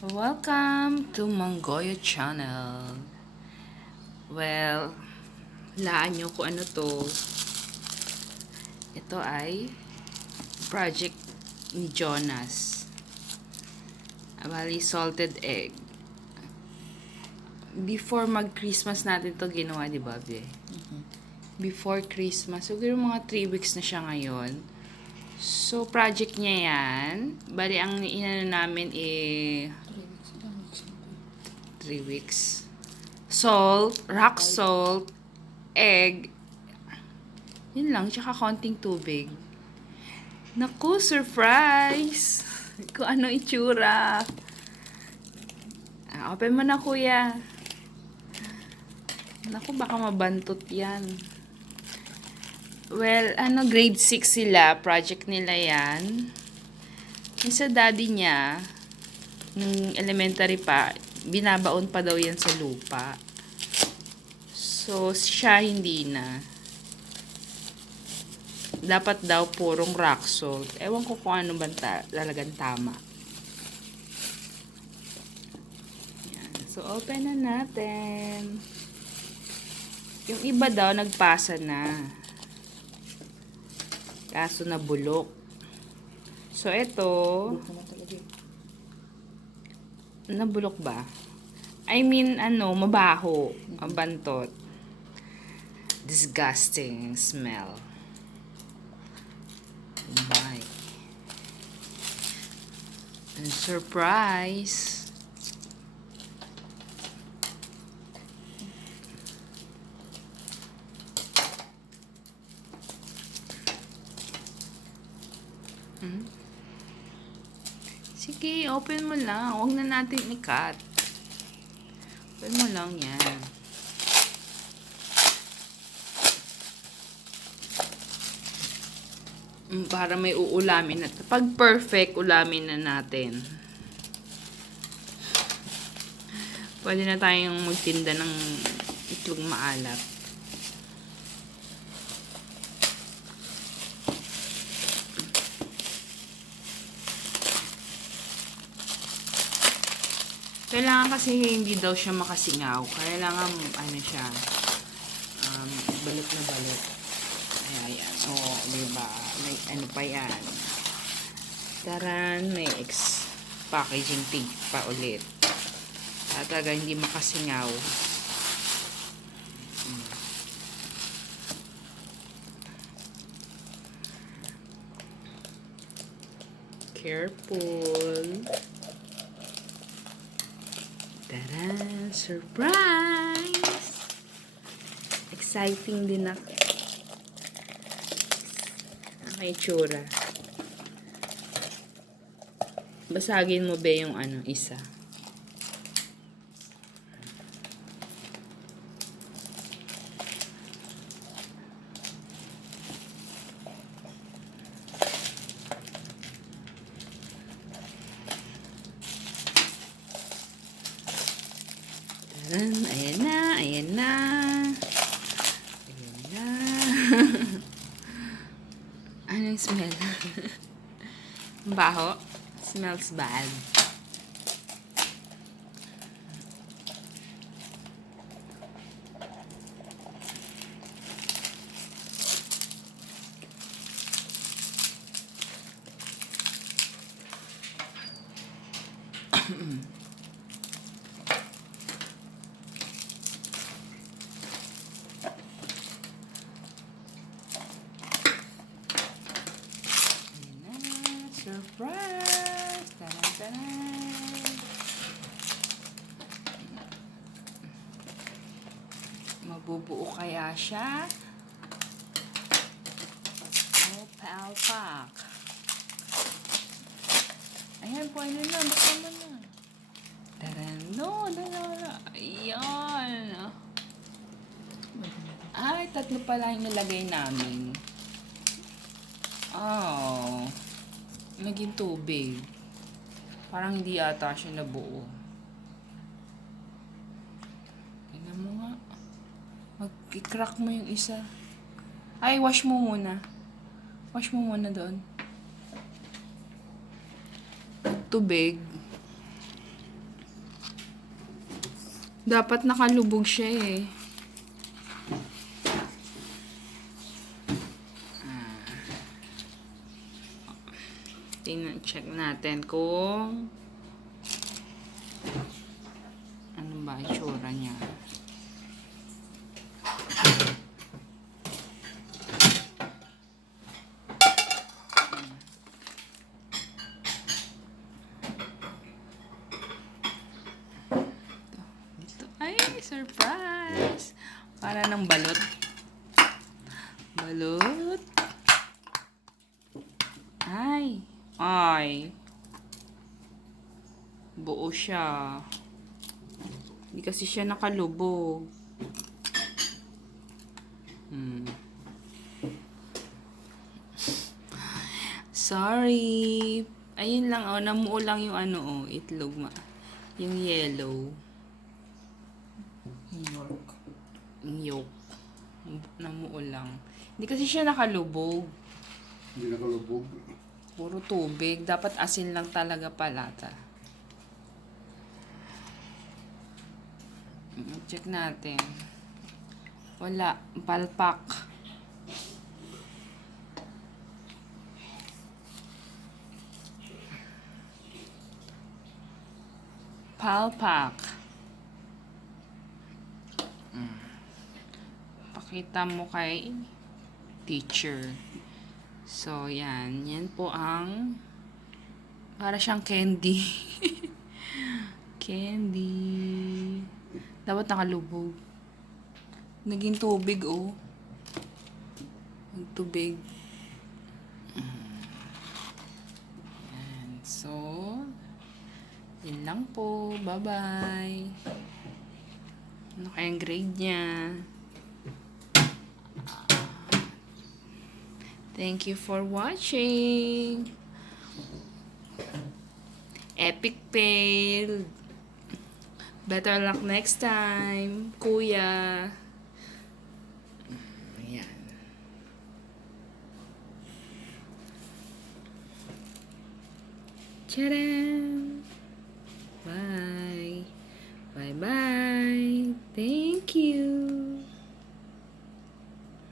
Welcome to Monggoyo Channel. Well, laan nyo kung ano to. Ito ay project ni Jonas. Bali, salted egg. Before mag-Christmas natin to ginawa, di ba, Be? Before Christmas. Siguro mga 3 weeks na siya ngayon. So, project niya yan. Bali, ang inano namin 3 weeks. Salt, rock salt, egg, yun lang, tsaka konting tubig. Naku, surprise! Kung ano itsura. Open mo na, kuya. Naku, baka mabantot yan. Well, grade 6 sila. Project nila yan. Yung sa daddy niya, nung elementary pa, binabaon pa daw yan sa lupa. So, siya hindi na. Dapat daw purong rock salt. Ewan ko kung ano ba talagang tama. Yan. So, open na natin. Yung iba daw, nagpasa na. Kaso na bulok. So, ito. Nabulok ba? I mean, mabaho. Mabantot. Disgusting smell. Bye. And surprise. Sige, open mo lang. Huwag na natin i-cut. Open mo lang yan. Para may uulamin na. Pag perfect, ulamin na natin. Pwede na tayong magtinda ng itlog maalat. Kailangan kasi hindi daw siya makasingaw. Kailangan, siya, balot na balot. Ayan. Oo, diba? May ano pa yan. Taran, may packaging tape pa ulit. Talaga hindi makasingaw. Careful. Taran! Surprise! Exciting din ako. Ang itsura. Basagin mo ba yung isa? Taran! Ayan na! Ayan na! Ayan na! Anong smell? Baho? Smells bad. Surprise! Taran! Mabubuo kaya siya? Oh, palpak. Ayan po, ano na, baka mo na. Taran! No. Ayan. Ay, 3 pala yung nilagay namin. Oh. Naging tubig. Parang hindi ata siya nabuo. Tingnan mo nga. Mag-crack mo yung isa. Ay, wash mo muna. Wash mo muna doon. Tubig. Dapat nakalubog siya eh. Tingnan, check natin kung ano ba itsura niya. Ito. Ay, surprise! Para ng balot. Balot. Ay. Ay. Buo siya. Hindi kasi siya nakalubog. Sorry. Ayun lang, oh. Namuo lang yung ano, oh. Itlog. Yung yellow. York. Yung yolk. Namuo lang. Hindi kasi siya nakalubog. Hindi nakalubog. Puro tubig. Dapat asin lang talaga palata. Check natin. Wala. Palpak. Palpak. Pakita mo kay teacher. So, yan. Yan po ang para siyang candy. Candy. Dapat nakalubog. Naging tubig, oh. Tubig. Yan. So, yun lang po. Bye-bye. Ano kayang grade niya? Thank you for watching. Epic fail. Better luck next time, kuya. Ayan. Tcharam! Bye. Bye-bye. Thank